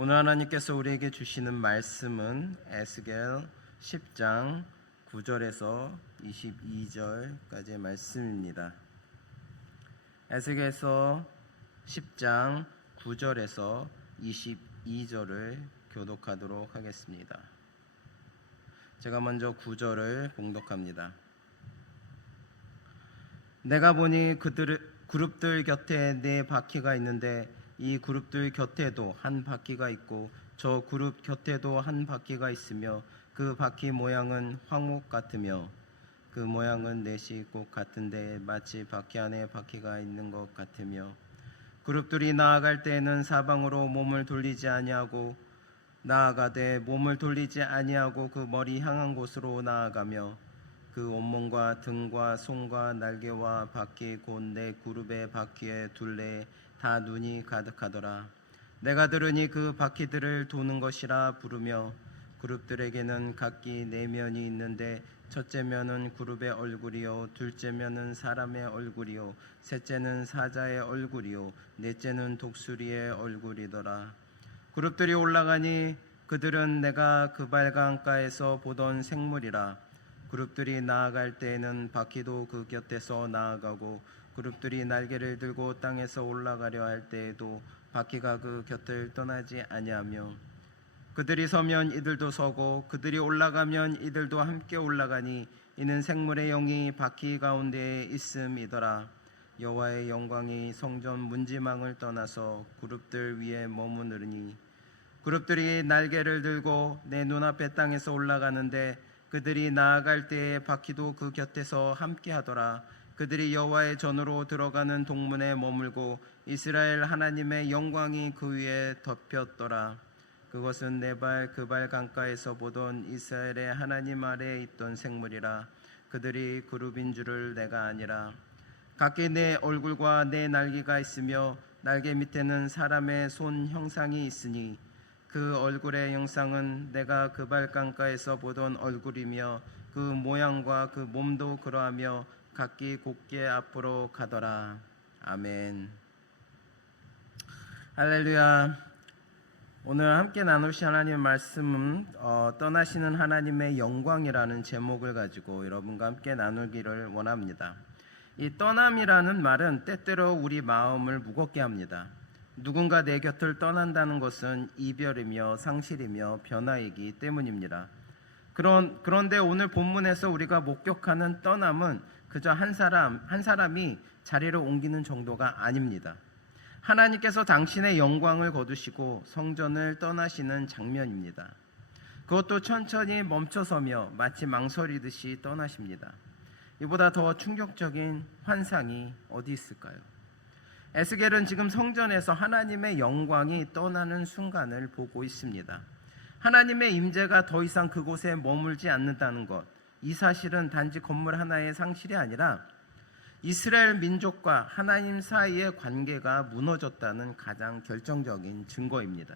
오늘 하나님께서 우리에게 주시는 말씀은 에스겔 10장 9절에서 22절까지의 말씀입니다. 에스겔서 10장 9절에서 22절을 교독하도록 하겠습니다. 제가 먼저 9절을 봉독합니다. 내가 보니 그룹들 곁에 네 바퀴가 있는데 이 그룹들 곁에도 한 바퀴가 있고 저 그룹 곁에도 한 바퀴가 있으며 그 바퀴 모양은 황옥 같으며 그 모양은 넷이 꼭 같은데 마치 바퀴 안에 바퀴가 있는 것 같으며 그룹들이 나아갈 때에는 사방으로 몸을 돌리지 아니하고 나아가되 몸을 돌리지 아니하고 그 머리 향한 곳으로 나아가며 그 온몸과 등과 손과 날개와 바퀴 곧 네 그룹의 바퀴의 둘레에 다 눈이 가득하더라. 내가 들으니 그 바퀴들을 도는 것이라 부르며 그룹들에게는 각기 네 면이 있는데 첫째 면은 그룹의 얼굴이요 둘째 면은 사람의 얼굴이요 셋째는 사자의 얼굴이요 넷째는 독수리의 얼굴이더라. 그룹들이 올라가니 그들은 내가 그발 강가에서 보던 생물이라. 그룹들이 나아갈 때에는 바퀴도 그 곁에서 나아가고 그룹들이 날개를 들고 땅에서 올라가려 할 때에도 바퀴가 그 곁을 떠나지 아니하며 그들이 서면 이들도 서고 그들이 올라가면 이들도 함께 올라가니 이는 생물의 영이 바퀴 가운데에 있음이더라. 여호와의 영광이 성전 문지망을 떠나서 그룹들 위에 머무르니 그룹들이 날개를 들고 내 눈앞에 땅에서 올라가는데 그들이 나아갈 때에 바퀴도 그 곁에서 함께 하더라. 그들이 여호와의 전으로 들어가는 동문에 머물고 이스라엘 하나님의 영광이 그 위에 덮였더라. 그것은 네발 그발 강가에서 보던 이스라엘의 하나님 아래에 있던 생물이라. 그들이 그룹인 줄을 내가 아니라. 각기 네 얼굴과 네 날개가 있으며 날개 밑에는 사람의 손 형상이 있으니 그 얼굴의 형상은 내가 그발 강가에서 보던 얼굴이며 그 모양과 그 몸도 그러하며 각기 곧게 앞으로 가더라. 아멘. 할렐루야. 오늘 함께 나누실 하나님의 말씀은 떠나시는 하나님의 영광이라는 제목을 가지고 여러분과 함께 나누기를 원합니다. 이 떠남이라는 말은 때때로 우리 마음을 무겁게 합니다. 누군가 내 곁을 떠난다는 것은 이별이며 상실이며 변화이기 때문입니다. 그런데 오늘 본문에서 우리가 목격하는 떠남은 그저 한 사람이 자리를 옮기는 정도가 아닙니다. 하나님께서 당신의 영광을 거두시고 성전을 떠나시는 장면입니다. 그것도 천천히 멈춰서며 마치 망설이듯이 떠나십니다. 이보다 더 충격적인 환상이 어디 있을까요? 에스겔은 지금 성전에서 하나님의 영광이 떠나는 순간을 보고 있습니다. 하나님의 임재가 더 이상 그곳에 머물지 않는다는 것, 이 사실은 단지 건물 하나의 상실이 아니라 이스라엘 민족과 하나님 사이의 관계가 무너졌다는 가장 결정적인 증거입니다.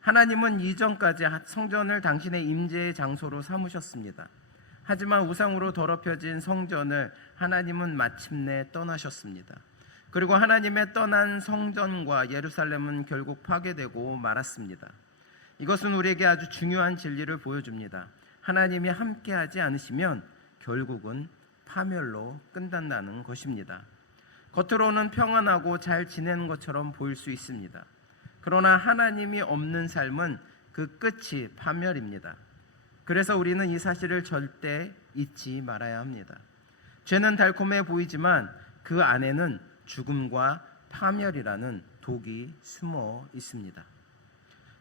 하나님은 이전까지 성전을 당신의 임재의 장소로 삼으셨습니다. 하지만 우상으로 더럽혀진 성전을 하나님은 마침내 떠나셨습니다. 그리고 하나님의 떠난 성전과 예루살렘은 결국 파괴되고 말았습니다. 이것은 우리에게 아주 중요한 진리를 보여줍니다. 하나님이 함께하지 않으시면 결국은 파멸로 끝난다는 것입니다. 겉으로는 평안하고 잘 지내는 것처럼 보일 수 있습니다. 그러나 하나님이 없는 삶은 그 끝이 파멸입니다. 그래서 우리는 이 사실을 절대 잊지 말아야 합니다. 죄는 달콤해 보이지만 그 안에는 죽음과 파멸이라는 독이 숨어 있습니다.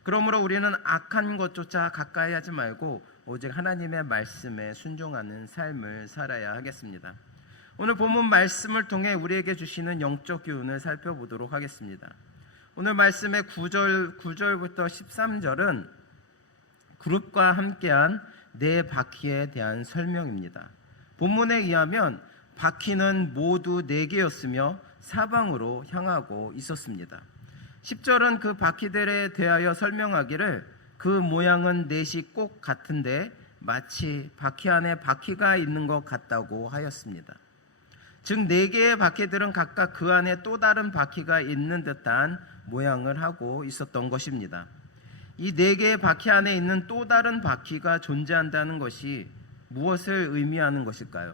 그러므로 우리는 악한 것조차 가까이 하지 말고 오직 하나님의 말씀에 순종하는 삶을 살아야 하겠습니다. 오늘 본문 말씀을 통해 우리에게 주시는 영적 교훈을 살펴보도록 하겠습니다. 오늘 말씀의 9절부터 13절은 그룹과 함께한 네 바퀴에 대한 설명입니다. 본문에 의하면 바퀴는 모두 4개였으며 사방으로 향하고 있었습니다. 10절은 그 바퀴들에 대하여 설명하기를 그 모양은 넷이 꼭 같은데 마치 바퀴 안에 바퀴가 있는 것 같다고 하였습니다. 즉 4개의 바퀴들은 각각 그 안에 또 다른 바퀴가 있는 듯한 모양을 하고 있었던 것입니다. 이 네 개의 바퀴 안에 있는 또 다른 바퀴가 존재한다는 것이 무엇을 의미하는 것일까요?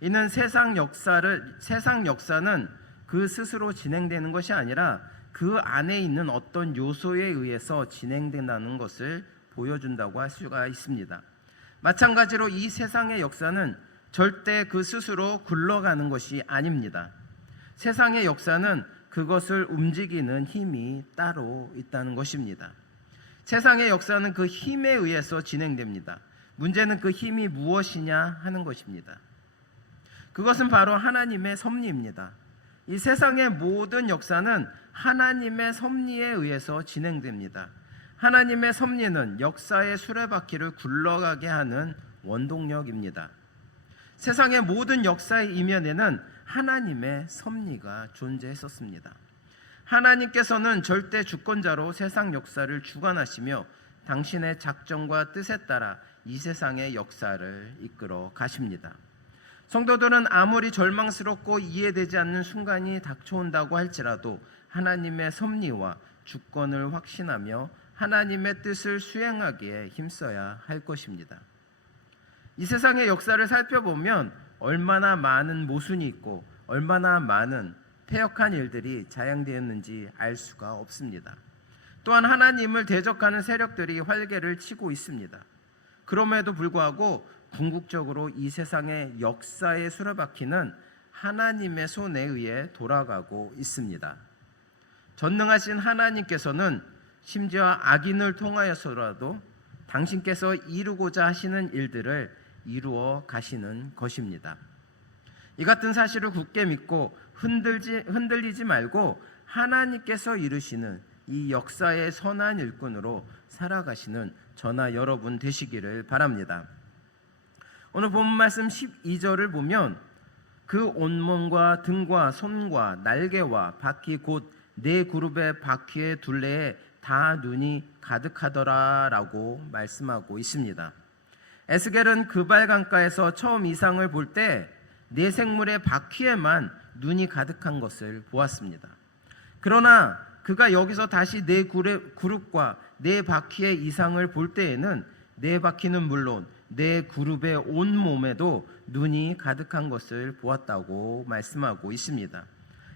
이는 세상 역사는 그 스스로 진행되는 것이 아니라 그 안에 있는 어떤 요소에 의해서 진행된다는 것을 보여준다고 할 수가 있습니다. 마찬가지로 이 세상의 역사는 절대 그 스스로 굴러가는 것이 아닙니다. 세상의 역사는 그것을 움직이는 힘이 따로 있다는 것입니다. 세상의 역사는 그 힘에 의해서 진행됩니다. 문제는 그 힘이 무엇이냐 하는 것입니다. 그것은 바로 하나님의 섭리입니다. 이 세상의 모든 역사는 하나님의 섭리에 의해서 진행됩니다. 하나님의 섭리는 역사의 수레바퀴를 굴러가게 하는 원동력입니다. 세상의 모든 역사의 이면에는 하나님의 섭리가 존재했었습니다. 하나님께서는 절대 주권자로 세상 역사를 주관하시며 당신의 작정과 뜻에 따라 이 세상의 역사를 이끌어 가십니다. 성도들은 아무리 절망스럽고 이해되지 않는 순간이 닥쳐온다고 할지라도 하나님의 섭리와 주권을 확신하며 하나님의 뜻을 수행하기에 힘써야 할 것입니다. 이 세상의 역사를 살펴보면 얼마나 많은 모순이 있고 얼마나 많은 패역한 일들이 자행되었는지 알 수가 없습니다. 또한 하나님을 대적하는 세력들이 활개를 치고 있습니다. 그럼에도 불구하고 궁극적으로 이 세상의 역사의 수레바퀴는 하나님의 손에 의해 돌아가고 있습니다. 전능하신 하나님께서는 심지어 악인을 통하여서라도 당신께서 이루고자 하시는 일들을 이루어 가시는 것입니다. 이 같은 사실을 굳게 믿고 흔들리지 말고 하나님께서 이루시는 이 역사의 선한 일꾼으로 살아가시는 저나 여러분 되시기를 바랍니다. 오늘 본문 말씀 12절을 보면 그 온몸과 등과 손과 날개와 바퀴 곧 네 그룹의 바퀴의 둘레에 다 눈이 가득하더라 라고 말씀하고 있습니다. 에스겔은 그발 강가에서 처음 이상을 볼 때 네 생물의 바퀴에만 눈이 가득한 것을 보았습니다. 그러나 그가 여기서 다시 네 그룹과 네 바퀴의 이상을 볼 때에는 네 바퀴는 물론 네 그룹의 온 몸에도 눈이 가득한 것을 보았다고 말씀하고 있습니다.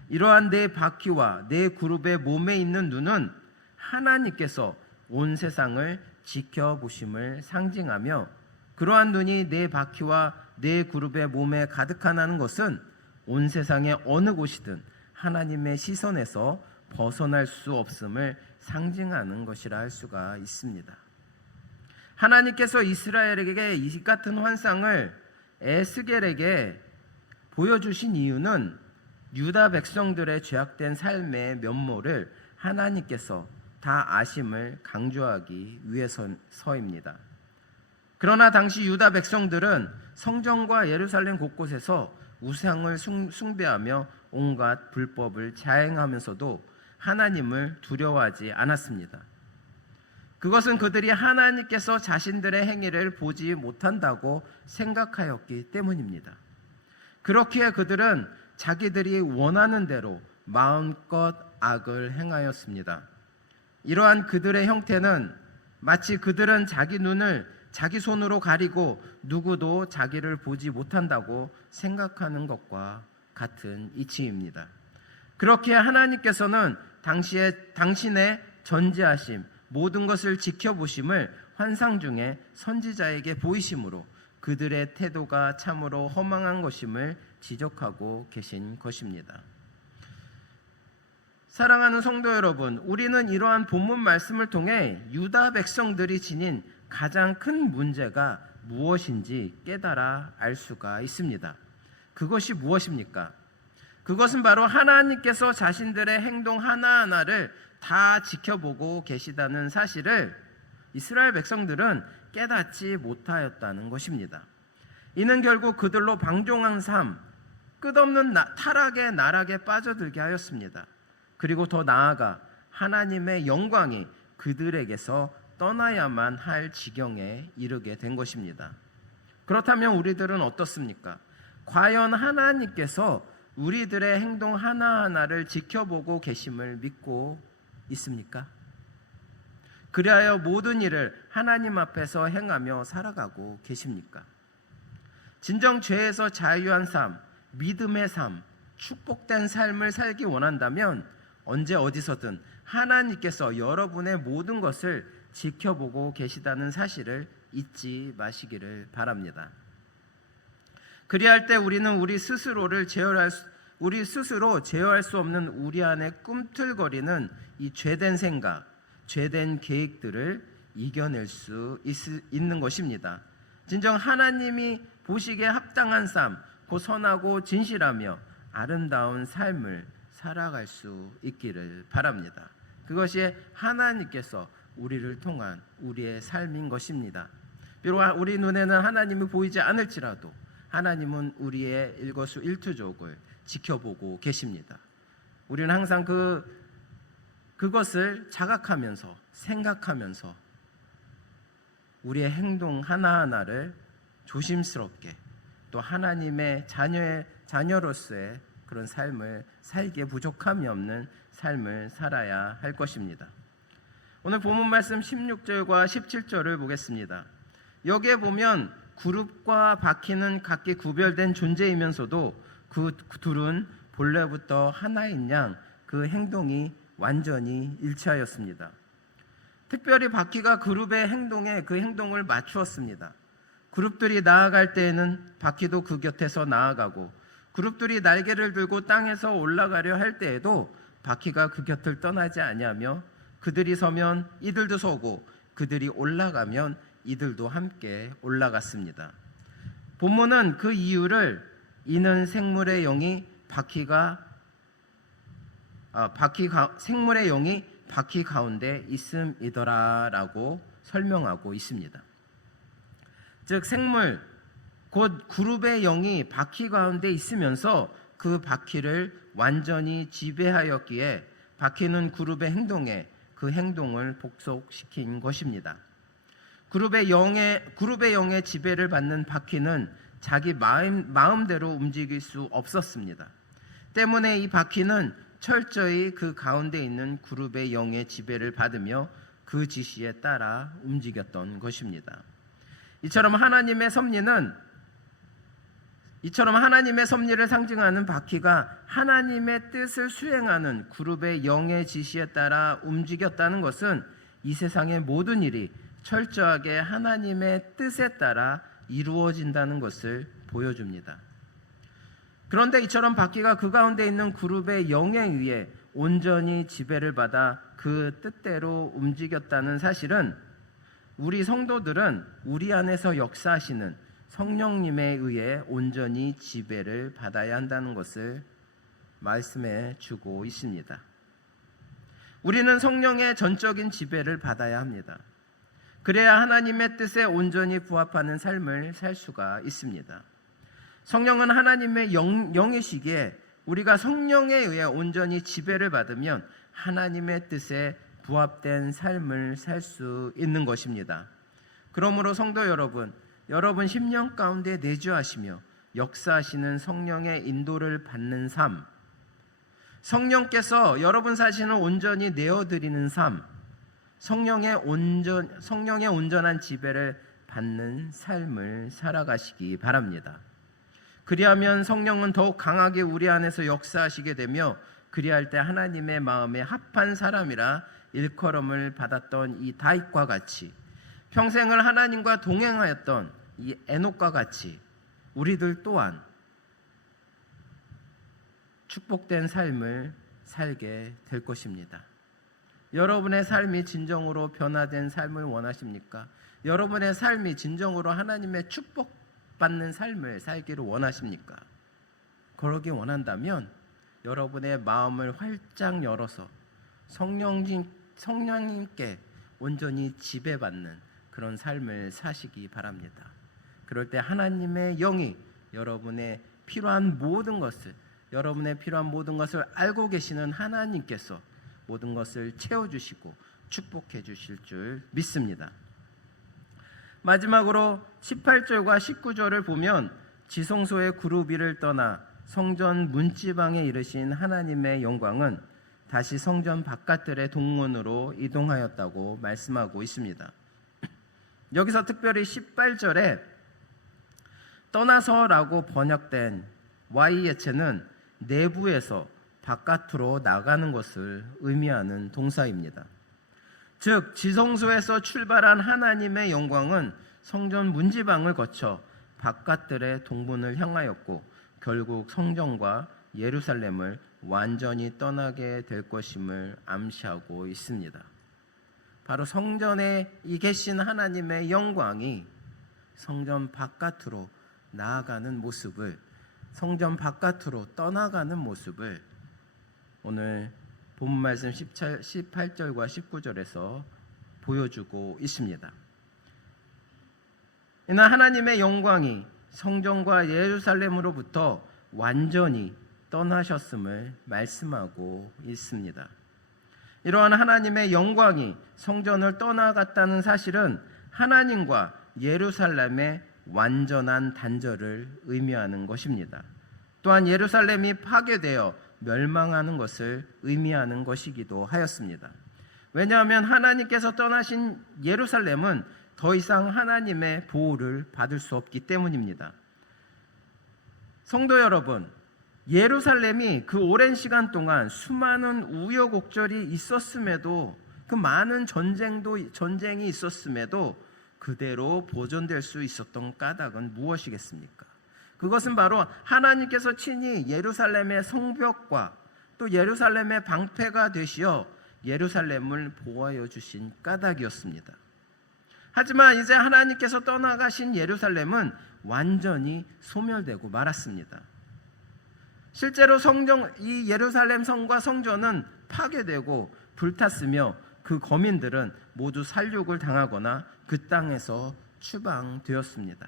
이러한 네 바퀴와 네 그룹의 몸에 있는 눈은 하나님께서 온 세상을 지켜보심을 상징하며 그러한 눈이 네 바퀴와 네 그룹의 몸에 가득하다는 것은 온 세상의 어느 곳이든 하나님의 시선에서 벗어날 수 없음을 상징하는 것이라 할 수가 있습니다. 하나님께서 이스라엘에게 이 같은 환상을 에스겔에게 보여주신 이유는 유다 백성들의 죄악된 삶의 면모를 하나님께서 다 아심을 강조하기 위해서입니다. 그러나 당시 유다 백성들은 성전과 예루살렘 곳곳에서 우상을 숭배하며 온갖 불법을 자행하면서도 하나님을 두려워하지 않았습니다. 그것은 그들이 하나님께서 자신들의 행위를 보지 못한다고 생각하였기 때문입니다. 그렇기에 그들은 자기들이 원하는 대로 마음껏 악을 행하였습니다. 이러한 그들의 형태는 마치 그들은 자기 눈을 자기 손으로 가리고 누구도 자기를 보지 못한다고 생각하는 것과 같은 이치입니다. 그렇게 하나님께서는 당신의 전지하심, 모든 것을 지켜보심을 환상 중에 선지자에게 보이심으로 그들의 태도가 참으로 허망한 것임을 지적하고 계신 것입니다. 사랑하는 성도 여러분, 우리는 이러한 본문 말씀을 통해 유다 백성들이 지닌 가장 큰 문제가 무엇인지 깨달아 알 수가 있습니다. 그것이 무엇입니까? 그것은 바로 하나님께서 자신들의 행동 하나하나를 다 지켜보고 계시다는 사실을 이스라엘 백성들은 깨닫지 못하였다는 것입니다. 이는 결국 그들로 방종한 삶, 끝없는 타락의 나락에 빠져들게 하였습니다. 그리고 더 나아가 하나님의 영광이 그들에게서 떠나야만 할 지경에 이르게 된 것입니다. 그렇다면 우리들은 어떻습니까? 과연 하나님께서 우리들의 행동 하나하나를 지켜보고 계심을 믿고 있습니까? 그리하여 모든 일을 하나님 앞에서 행하며 살아가고 계십니까? 진정 죄에서 자유한 삶, 믿음의 삶, 축복된 삶을 살기 원한다면 언제 어디서든 하나님께서 여러분의 모든 것을 지켜보고 계시다는 사실을 잊지 마시기를 바랍니다. 그리할 때 우리는 우리 스스로 제어할 수 없는 우리 안에 꿈틀거리는 이 죄된 생각, 죄된 계획들을 이겨낼 수 있는 것입니다. 진정 하나님이 보시기에 합당한 삶, 곧 선하고 진실하며 아름다운 삶을 살아갈 수 있기를 바랍니다. 그것이 하나님께서 우리를 통한 우리의 삶인 것입니다. 비록 우리 눈에는 하나님이 보이지 않을지라도 하나님은 우리의 일거수일투족을 지켜보고 계십니다. 우리는 항상 그것을 자각하면서 생각하면서 우리의 행동 하나하나를 조심스럽게 또 하나님의 자녀로서의 그런 삶을 살기에 부족함이 없는 삶을 살아야 할 것입니다. 오늘 본문 말씀 16절과 17절을 보겠습니다. 여기에 보면 그룹과 바퀴는 각기 구별된 존재이면서도 그 둘은 본래부터 하나인 양 그 행동이 완전히 일치하였습니다. 특별히 바퀴가 그룹의 행동에 그 행동을 맞추었습니다. 그룹들이 나아갈 때에는 바퀴도 그 곁에서 나아가고 그룹들이 날개를 들고 땅에서 올라가려 할 때에도 바퀴가 그 곁을 떠나지 아니하며 그들이 서면 이들도 서고 그들이 올라가면 이들도 함께 올라갔습니다. 본문은 그 이유를 이는 생물의 영이 생물의 영이 바퀴 가운데 있음이더라라고 설명하고 있습니다. 즉 생물 곧 그룹의 영이 바퀴 가운데 있으면서 그 바퀴를 완전히 지배하였기에 바퀴는 그룹의 행동에 그 행동을 복속시킨 것입니다. 그룹의 영의 지배를 받는 바퀴는 자기 마음대로 움직일 수 없었습니다. 때문에 이 바퀴는 철저히 그 가운데 있는 그룹의 영의 지배를 받으며 그 지시에 따라 움직였던 것입니다. 이처럼 하나님의 섭리를 상징하는 바퀴가 하나님의 뜻을 수행하는 그룹의 영의 지시에 따라 움직였다는 것은 이 세상의 모든 일이 철저하게 하나님의 뜻에 따라 이루어진다는 것을 보여줍니다. 그런데 이처럼 바퀴가 그 가운데 있는 그룹의 영에 의해 온전히 지배를 받아 그 뜻대로 움직였다는 사실은 우리 성도들은 우리 안에서 역사하시는 성령님에 의해 온전히 지배를 받아야 한다는 것을 말씀해 주고 있습니다. 우리는 성령의 전적인 지배를 받아야 합니다. 그래야 하나님의 뜻에 온전히 부합하는 삶을 살 수가 있습니다. 성령은 하나님의 영이시기에 우리가 성령에 의해 온전히 지배를 받으면 하나님의 뜻에 부합된 삶을 살 수 있는 것입니다. 그러므로 성도 여러분 심령 가운데 내주하시며 역사하시는 성령의 인도를 받는 삶, 성령께서 여러분 사신을 온전히 내어드리는 삶, 성령의 온전한 지배를 받는 삶을 살아가시기 바랍니다. 그리하면 성령은 더욱 강하게 우리 안에서 역사하시게 되며 그리할 때 하나님의 마음에 합한 사람이라 일컬음을 받았던 이 다윗과 같이 평생을 하나님과 동행하였던 이 에녹과 같이 우리들 또한 축복된 삶을 살게 될 것입니다. 여러분의 삶이 진정으로 변화된 삶을 원하십니까? 여러분의 삶이 진정으로 하나님의 축복받는 삶을 살기를 원하십니까? 그러기 원한다면 여러분의 마음을 활짝 열어서 성령님께 온전히 지배받는 그런 삶을 사시기 바랍니다. 그럴 때 하나님의 영이 여러분의 필요한 모든 것을 알고 계시는 하나님께서 모든 것을 채워주시고 축복해 주실 줄 믿습니다. 마지막으로 18절과 19절을 보면 지성소의 그룹 위를 떠나 성전 문지방에 이르신 하나님의 영광은 다시 성전 바깥들의 동문으로 이동하였다고 말씀하고 있습니다. 여기서 특별히 18절에 떠나서라고 번역된 Y 예체는 내부에서 바깥으로 나가는 것을 의미하는 동사입니다. 즉 지성소에서 출발한 하나님의 영광은 성전 문지방을 거쳐 바깥들의 동문을 향하였고 결국 성전과 예루살렘을 완전히 떠나게 될 것임을 암시하고 있습니다. 바로 성전에 이 계신 하나님의 영광이 성전 바깥으로 나아가는 모습을, 성전 바깥으로 떠나가는 모습을 오늘 본 말씀 18절과 19절에서 보여주고 있습니다. 이날 하나님의 영광이 성전과 예루살렘으로부터 완전히 떠나셨음을 말씀하고 있습니다. 이러한 하나님의 영광이 성전을 떠나갔다는 사실은 하나님과 예루살렘의 완전한 단절을 의미하는 것입니다. 또한 예루살렘이 파괴되어 멸망하는 것을 의미하는 것이기도 하였습니다. 왜냐하면 하나님께서 떠나신 예루살렘은 더 이상 하나님의 보호를 받을 수 없기 때문입니다. 성도 여러분, 예루살렘이 그 오랜 시간 동안 수많은 우여곡절이 있었음에도, 그 많은 전쟁이 있었음에도 그대로 보존될 수 있었던 까닭은 무엇이겠습니까? 그것은 바로 하나님께서 친히 예루살렘의 성벽과 또 예루살렘의 방패가 되시어 예루살렘을 보호하여 주신 까닭이었습니다. 하지만 이제 하나님께서 떠나가신 예루살렘은 완전히 소멸되고 말았습니다. 실제로 이 예루살렘 성과 성전은 파괴되고 불탔으며 그 거민들은 모두 살육을 당하거나 그 땅에서 추방되었습니다.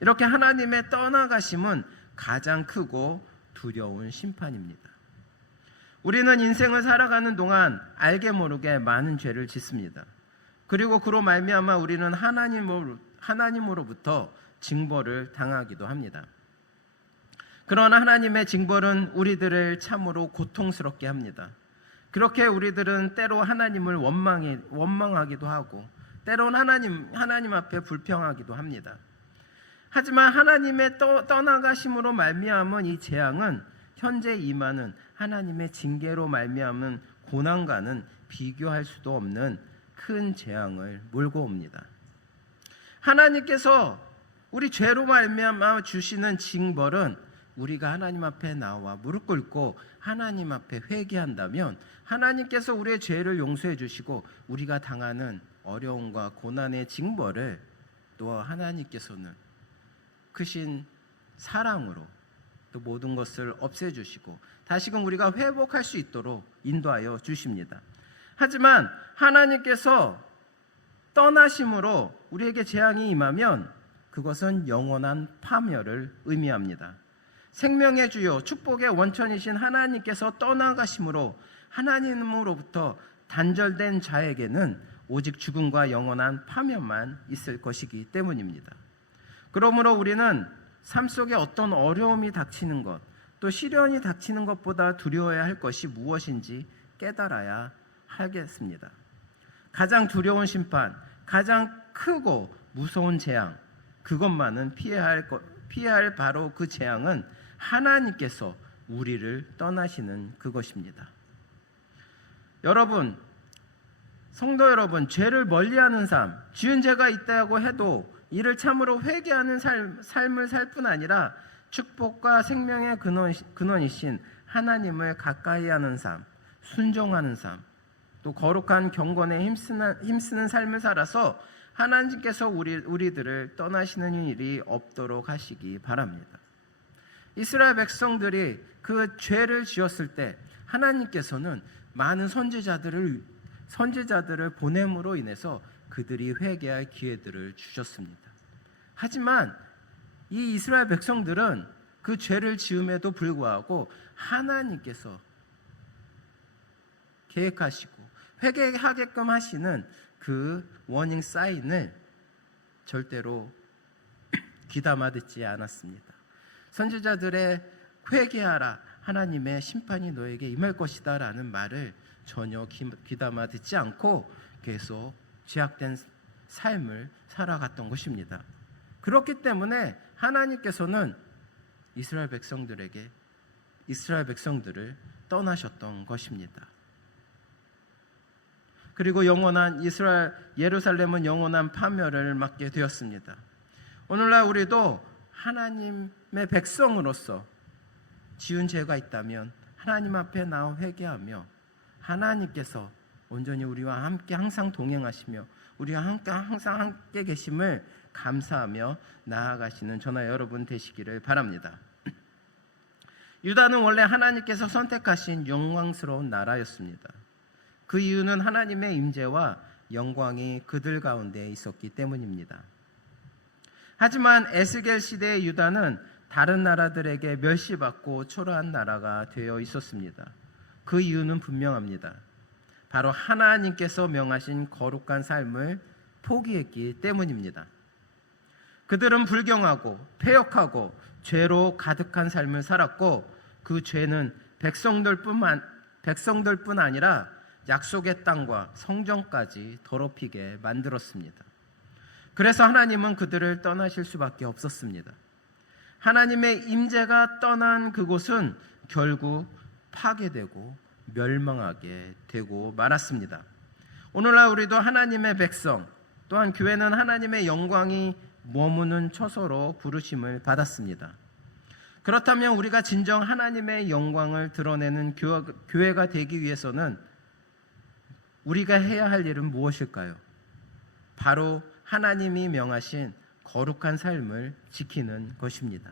이렇게 하나님의 떠나가심은 가장 크고 두려운 심판입니다. 우리는 인생을 살아가는 동안 알게 모르게 많은 죄를 짓습니다. 그리고 그로 말미암아 우리는 하나님으로부터 징벌을 당하기도 합니다. 그러나 하나님의 징벌은 우리들을 참으로 고통스럽게 합니다. 그렇게 우리들은 때로 하나님을 원망하기도 하고 때론 하나님 앞에 불평하기도 합니다. 하지만 하나님의 떠나가심으로 말미암은 이 재앙은 현재 임하는 하나님의 징계로 말미암은 고난과는 비교할 수도 없는 큰 재앙을 몰고 옵니다. 하나님께서 우리 죄로 말미암아 주시는 징벌은 우리가 하나님 앞에 나와 무릎 꿇고 하나님 앞에 회개한다면 하나님께서 우리의 죄를 용서해 주시고 우리가 당하는 어려움과 고난의 징벌을 또 하나님께서는 크신 사랑으로 또 모든 것을 없애주시고 다시금 우리가 회복할 수 있도록 인도하여 주십니다. 하지만 하나님께서 떠나심으로 우리에게 재앙이 임하면 그것은 영원한 파멸을 의미합니다. 생명의 주요 축복의 원천이신 하나님께서 떠나가심으로 하나님으로부터 단절된 자에게는 오직 죽음과 영원한 파멸만 있을 것이기 때문입니다. 그러므로 우리는 삶 속에 어떤 어려움이 닥치는 것, 또 시련이 닥치는 것보다 두려워해야 할 것이 무엇인지 깨달아야 하겠습니다. 가장 두려운 심판, 가장 크고 무서운 재앙, 그것만은 피해야 할 바로 그 재앙은 하나님께서 우리를 떠나시는 그것입니다. 여러분, 성도 여러분, 죄를 멀리하는 삶, 지은 죄가 있다고 해도 이를 참으로 회개하는 삶을 살 뿐 아니라 축복과 생명의 근원이신 하나님을 가까이하는 삶, 순종하는 삶, 또 거룩한 경건에 힘쓰는 삶을 살아서 하나님께서 우리들을 떠나시는 일이 없도록 하시기 바랍니다. 이스라엘 백성들이 그 죄를 지었을 때 하나님께서는 많은 선지자들을 보냄으로 인해서 그들이 회개할 기회들을 주셨습니다. 하지만 이 이스라엘 백성들은 그 죄를 지음에도 불구하고 하나님께서 계획하시고 회개하게끔 하시는 그 워닝 사인을 절대로 귀담아 듣지 않았습니다. 선지자들의 회개하라, 하나님의 심판이 너에게 임할 것이다 라는 말을 전혀 귀담아 듣지 않고 계속 죄악된 삶을 살아갔던 것입니다. 그렇기 때문에 하나님께서는 이스라엘 백성들을 떠나셨던 것입니다. 그리고 예루살렘은 영원한 파멸을 맞게 되었습니다. 오늘날 우리도 하나님의 백성으로서 지은 죄가 있다면 하나님 앞에 나와 회개하며 하나님께서 온전히 우리와 함께 항상 동행하시며 우리와 항상 함께 계심을 감사하며 나아가시는 저나 여러분 되시기를 바랍니다. 유다는 원래 하나님께서 선택하신 영광스러운 나라였습니다. 그 이유는 하나님의 임재와 영광이 그들 가운데 있었기 때문입니다. 하지만 에스겔 시대의 유다는 다른 나라들에게 멸시받고 초라한 나라가 되어 있었습니다. 그 이유는 분명합니다. 바로 하나님께서 명하신 거룩한 삶을 포기했기 때문입니다. 그들은 불경하고 패역하고 죄로 가득한 삶을 살았고 그 죄는 백성들뿐 아니라 약속의 땅과 성전까지 더럽히게 만들었습니다. 그래서 하나님은 그들을 떠나실 수밖에 없었습니다. 하나님의 임재가 떠난 그곳은 결국 파괴되고 멸망하게 되고 말았습니다. 오늘날 우리도 하나님의 백성, 또한 교회는 하나님의 영광이 머무는 처소로 부르심을 받았습니다. 그렇다면 우리가 진정 하나님의 영광을 드러내는 교회가 되기 위해서는 우리가 해야 할 일은 무엇일까요? 바로 하나님이 명하신 거룩한 삶을 지키는 것입니다.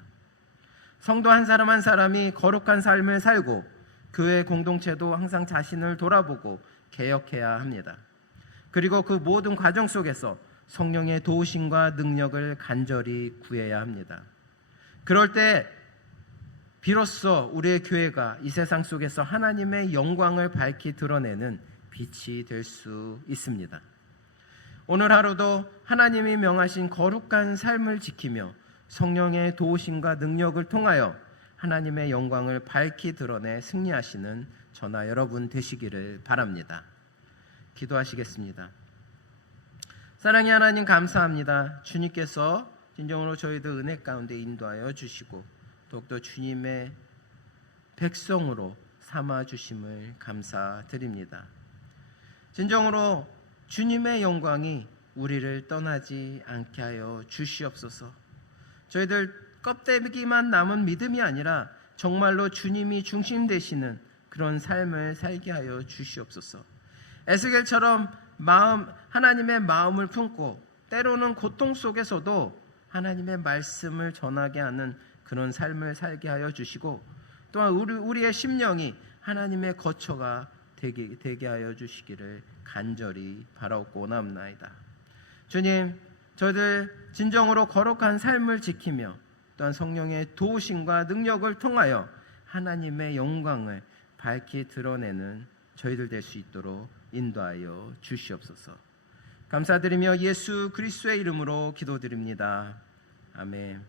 성도 한 사람 한 사람이 거룩한 삶을 살고 교회 공동체도 항상 자신을 돌아보고 개혁해야 합니다. 그리고 그 모든 과정 속에서 성령의 도우심과 능력을 간절히 구해야 합니다. 그럴 때 비로소 우리의 교회가 이 세상 속에서 하나님의 영광을 밝히 드러내는 빛이 될 수 있습니다. 오늘 하루도 하나님이 명하신 거룩한 삶을 지키며 성령의 도우심과 능력을 통하여 하나님의 영광을 밝히 드러내 승리하시는 저나 여러분 되시기를 바랍니다. 기도하시겠습니다. 사랑의 하나님 감사합니다. 주님께서 진정으로 저희들 은혜 가운데 인도하여 주시고 더욱더 주님의 백성으로 삼아주심을 감사드립니다. 진정으로 주님의 영광이 우리를 떠나지 않게 하여 주시옵소서. 저희들 껍데기만 남은 믿음이 아니라 정말로 주님이 중심 되시는 그런 삶을 살게 하여 주시옵소서. 에스겔처럼 하나님의 마음을 품고 때로는 고통 속에서도 하나님의 말씀을 전하게 하는 그런 삶을 살게 하여 주시고 또한 우리의 심령이 하나님의 거처가 되게 하여 주시기를 간절히 바라옵고 원합나이다. 주님, 저희들 진정으로 거룩한 삶을 지키며 또한 성령의 도우심과 능력을 통하여 하나님의 영광을 밝히 드러내는 저희들 될 수 있도록 인도하여 주시옵소서. 감사드리며 예수 그리스도의 이름으로 기도드립니다. 아멘.